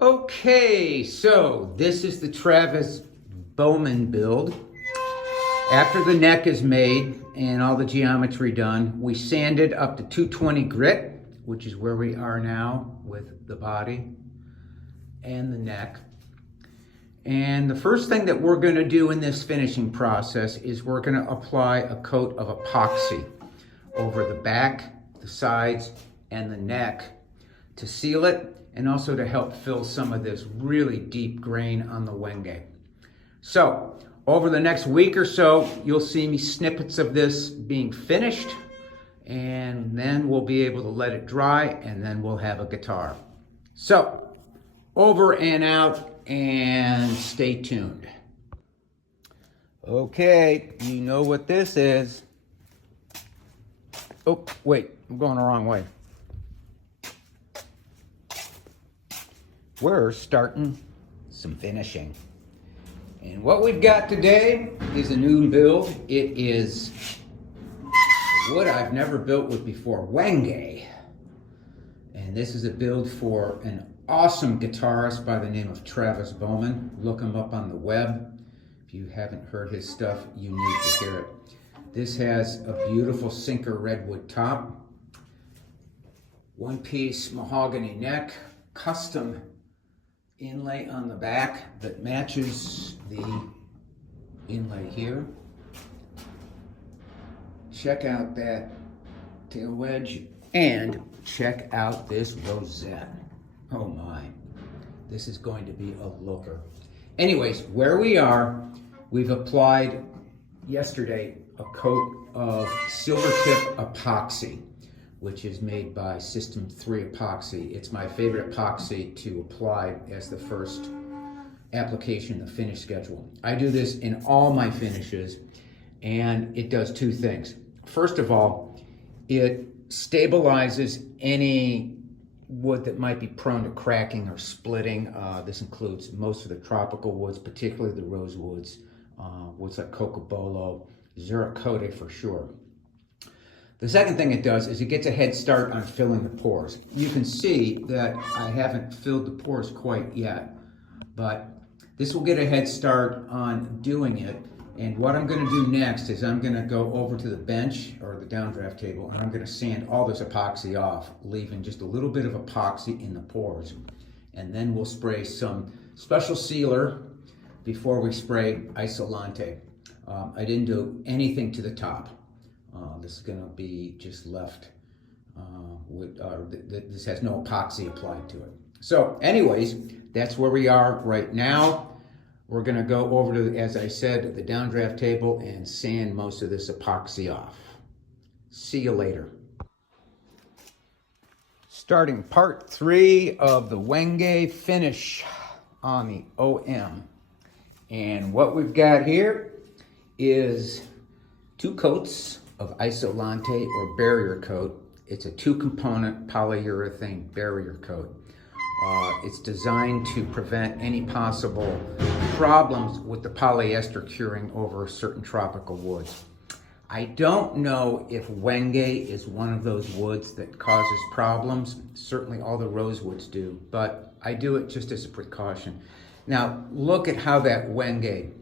Okay, so this is the Travis Bowman build. After the neck is made and all the geometry done, we sanded up to 220 grit, which is where we are now with the body and the neck. And the first thing that we're going to do in this finishing process is we're going to apply a coat of epoxy over the back, the sides, and the neck to seal it and also to help fill some of this really deep grain on the Wenge. So over the next week or so, you'll see me snippets of this being finished, and then we'll be able to let it dry, and then we'll have a guitar. So over and out, and stay tuned. Okay, you know what this is. Oh, wait, I'm going the wrong way. We're starting some finishing. And what we've got today is a new build. It is wood I've never built with before, Wenge. And this is a build for an awesome guitarist by the name of Travis Bowman. Look him up on the web. If you haven't heard his stuff, you need to hear it. This has a beautiful sinker redwood top, one-piece mahogany neck, custom inlay on the back that matches the inlay here. Check out that tail wedge and check out this rosette. Oh my, this is going to be a looker. Anyways, where we are, we've applied yesterday a coat of silver tip epoxy, which is made by System 3 Epoxy. It's my favorite epoxy to apply as the first application in the finish schedule. I do this in all my finishes, and it does two things. First of all, it stabilizes any wood that might be prone to cracking or splitting. This includes most of the tropical woods, particularly the rosewoods, woods like Cocobolo, Zuricote for sure. The second thing it does is it gets a head start on filling the pores. You can see that I haven't filled the pores quite yet, but this will get a head start on doing it. And what I'm going to do next is I'm going to go over to the bench or the downdraft table, and I'm going to sand all this epoxy off, leaving just a little bit of epoxy in the pores. And then we'll spray some special sealer before we spray Isolante. I didn't do anything to the top. This is going to be just left this has no epoxy applied to it. So anyways, that's where we are right now. We're going to go over to, as I said, the downdraft table and sand most of this epoxy off. See you later. Starting part 3 of the Wenge finish on the OM. And what we've got here is 2 coats of Isolante or barrier coat. It's a 2-component polyurethane barrier coat. It's designed to prevent any possible problems with the polyester curing over certain tropical woods. I don't know if Wenge is one of those woods that causes problems. Certainly all the rosewoods do, but I do it just as a precaution. Now look at how that Wenge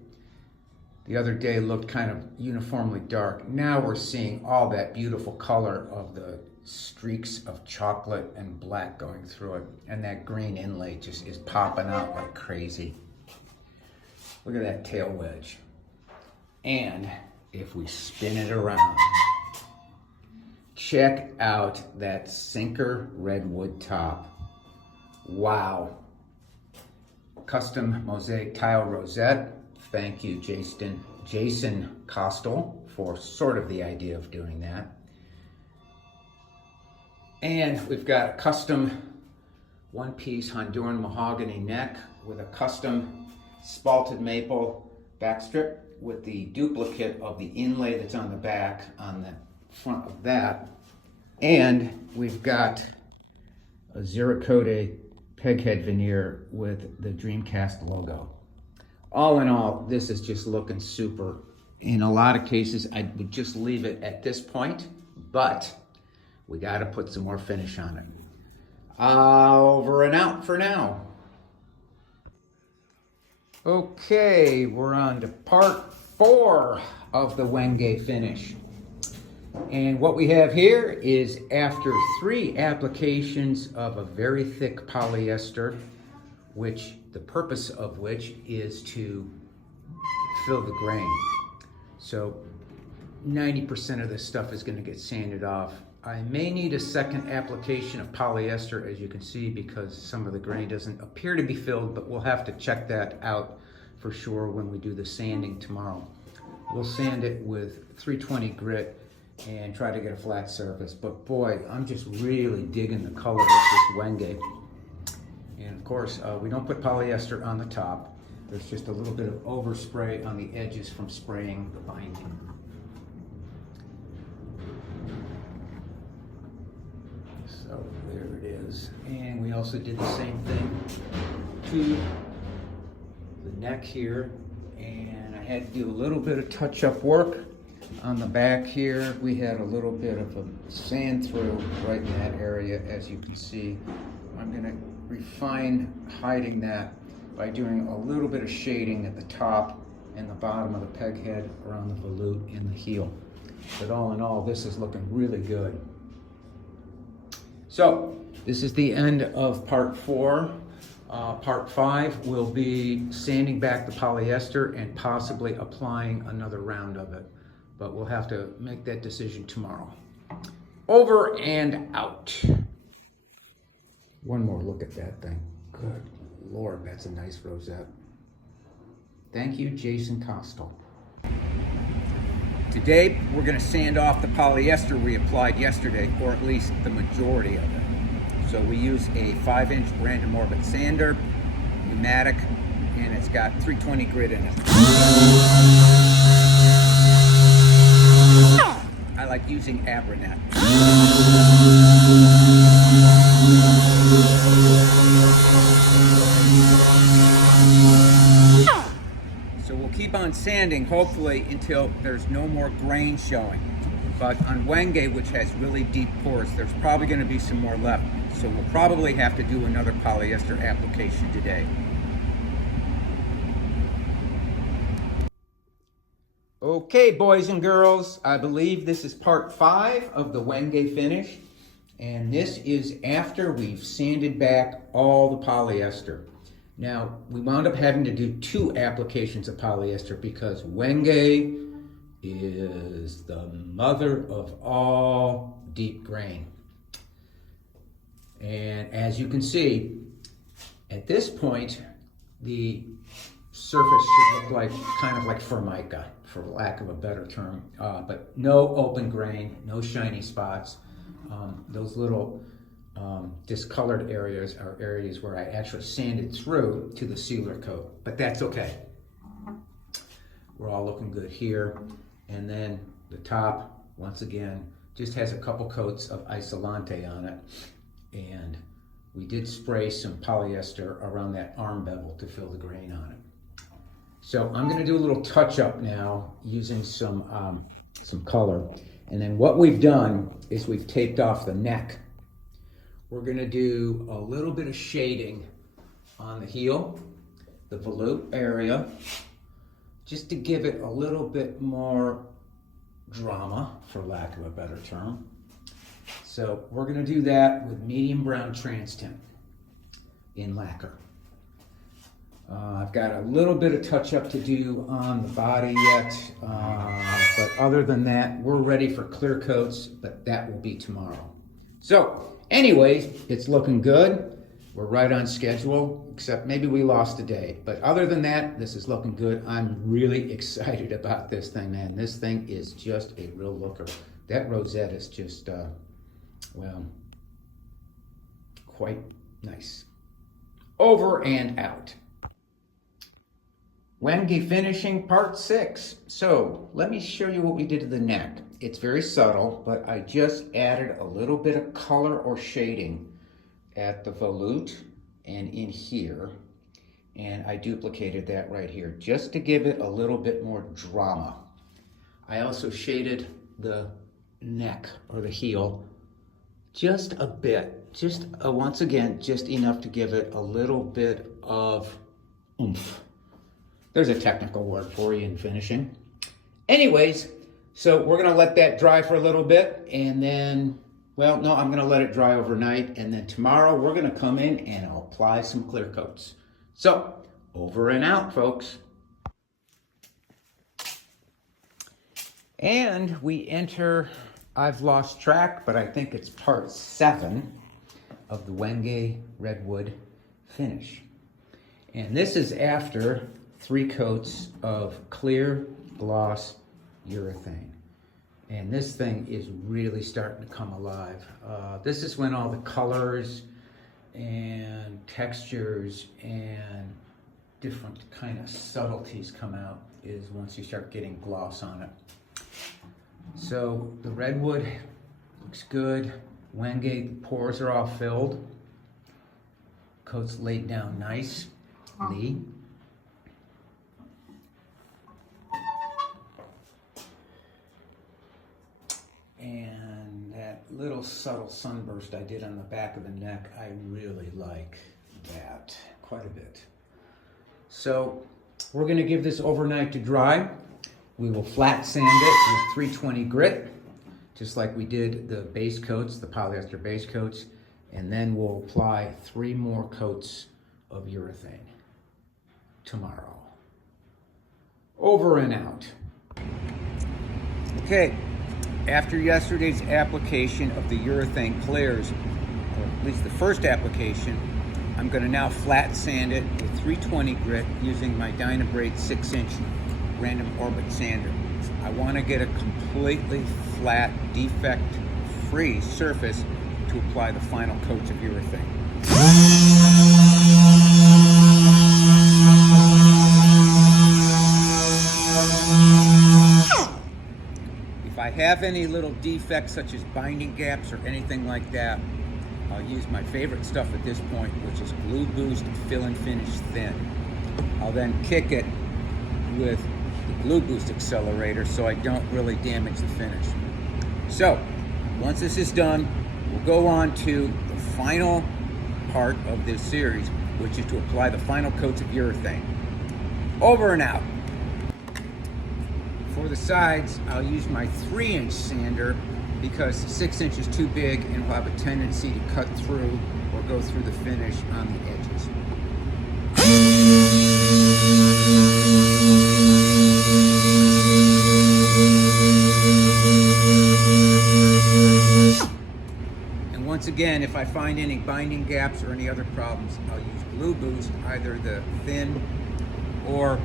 the other day looked kind of uniformly dark. Now we're seeing all that beautiful color of the streaks of chocolate and black going through it, and that green inlay just is popping out like crazy. Look at that tail wedge. And if we spin it around, check out that sinker redwood top. Wow. Custom mosaic tile rosette. Thank you, Jason Costel, for sort of the idea of doing that. And we've got a custom one-piece Honduran mahogany neck with a custom spalted maple backstrip with the duplicate of the inlay that's on the back on the front of that. And we've got a Zuricote peghead veneer with the Dreamcast logo. All in all, this is just looking super. In a lot of cases, I would just leave it at this point, but we got to put some more finish on it. Over and out for now. Okay, we're on to part 4 of the Wenge finish. And what we have here is after 3 applications of a very thick polyester, which the purpose of which is to fill the grain. So 90% of this stuff is going to get sanded off. I may need a second application of polyester, as you can see, because some of the grain doesn't appear to be filled, but we'll have to check that out for sure when we do the sanding tomorrow. We'll sand it with 320 grit and try to get a flat surface. But boy, I'm just really digging the color of this Wenge. And of course, we don't put polyester on the top. There's just a little bit of overspray on the edges from spraying the binding. So there it is. And we also did the same thing to the neck here. And I had to do a little bit of touch-up work on the back here. We had a little bit of a sand through right in that area, as you can see. I'm going to refine hiding that by doing a little bit of shading at the top and the bottom of the peg head around the volute and the heel. But all in all, this is looking really good. So this is the end of part 4. Part 5 will be sanding back the polyester and possibly applying another round of it. But we'll have to make that decision tomorrow. Over and out. One more look at that thing. Good Lord, that's a nice rosette. Thank you, Jason Costal. Today, we're going to sand off the polyester we applied yesterday, or at least the majority of it. So we use a 5-inch random orbit sander, pneumatic, and it's got 320 grit in it. I like using Abranet. So we'll keep on sanding, hopefully, until there's no more grain showing. But on Wenge, which has really deep pores, there's probably going to be some more left. So we'll probably have to do another polyester application today. Okay, boys and girls, I believe this is part 5 of the Wenge finish. And this is after we've sanded back all the polyester. Now, we wound up having to do 2 applications of polyester because Wenge is the mother of all deep grain. And as you can see, at this point, the surface should look like kind of like Formica, for lack of a better term, but no open grain, no shiny spots. Those little discolored areas are areas where I actually sanded through to the sealer coat, but that's okay. We're all looking good here. And then the top, once again, just has a couple coats of Isolante on it. And we did spray some polyester around that arm bevel to fill the grain on it. So I'm going to do a little touch up now using some color. And then what we've done is we've taped off the neck. We're going to do a little bit of shading on the heel, the volute area, just to give it a little bit more drama, for lack of a better term. So we're going to do that with medium brown trans tint in lacquer. I've got a little bit of touch up to do on the body yet, but other than that, we're ready for clear coats, but that will be tomorrow. So anyways, it's looking good. We're right on schedule, except maybe we lost a day. But other than that, this is looking good. I'm really excited about this thing, man. This thing is just a real looker. That rosette is just, well, quite nice. Over and out. Wenge finishing part 6. So let me show you what we did to the neck. It's very subtle, but I just added a little bit of color or shading at the volute and in here, and I duplicated that right here just to give it a little bit more drama. I also shaded the neck or the heel just a bit, just once again, just enough to give it a little bit of oomph. There's a technical word for you in finishing. Anyways, so we're gonna let that dry for a little bit, and then, well, no, I'm gonna let it dry overnight, and then tomorrow we're gonna come in and I'll apply some clear coats. So, over and out, folks. And we enter, I've lost track, but I think it's part 7 of the Wenge Redwood finish. And this is after 3 coats of clear gloss urethane. And this thing is really starting to come alive. This is when all the colors and textures and different kind of subtleties come out, is once you start getting gloss on it. So the Redwood looks good. Wenge pores are all filled. Coat's laid down nicely. And that little subtle sunburst I did on the back of the neck, I really like that quite a bit. So we're going to give this overnight to dry. We will flat sand it with 320 grit, just like we did the base coats, the polyester base coats, and then we'll apply 3 more coats of urethane tomorrow. Over and out. Okay, after yesterday's application of the urethane clears, or at least the first application, I'm going to now flat sand it with 320 grit using my Dynabrade 6-inch random orbit sander. I want to get a completely flat, defect-free surface to apply the final coats of urethane. If I have any little defects such as binding gaps or anything like that, I'll use my favorite stuff at this point, which is Glue Boost Fill and Finish Thin. I'll then kick it with the Glue Boost accelerator so I don't really damage the finish. So, once this is done, we'll go on to the final part of this series, which is to apply the final coats of urethane. Over and out. For the sides, I'll use my 3-inch sander because 6-inch is too big and will have a tendency to cut through or go through the finish on the edges. And once again, if I find any binding gaps or any other problems, I'll use Glue Boost, either the thin or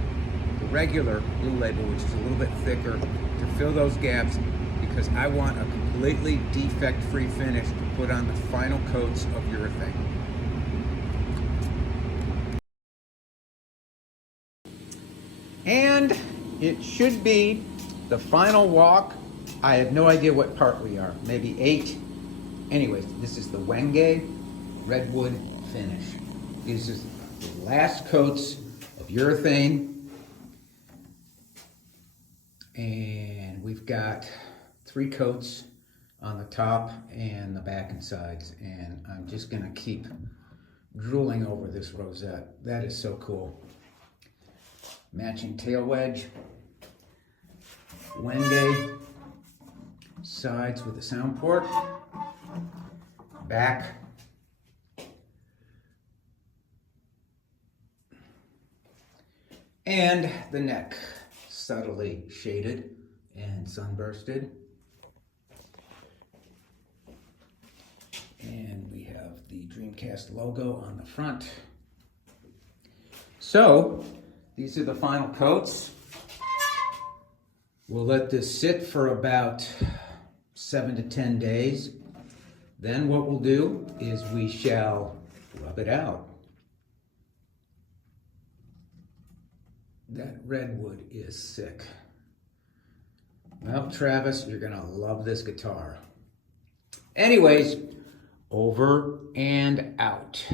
the regular Blue Label, which is a little bit thicker, to fill those gaps, because I want a completely defect-free finish to put on the final coats of urethane. And it should be the final walk. I have no idea what part we are, maybe 8. Anyways, this is the Wenge Redwood finish. These are the last coats of urethane. And we've got 3 coats on the top and the back and sides. And I'm just gonna keep drooling over this rosette. That is so cool. Matching tail wedge, Wenge, sides with the sound port, back, and the neck, subtly shaded and sunbursted. And we have the Dreamcast logo on the front. So, these are the final coats. We'll let this sit for about 7 to 10 days. Then what we'll do is we shall rub it out. That Redwood is sick. Well, Travis, you're gonna love this guitar. Anyways, over and out.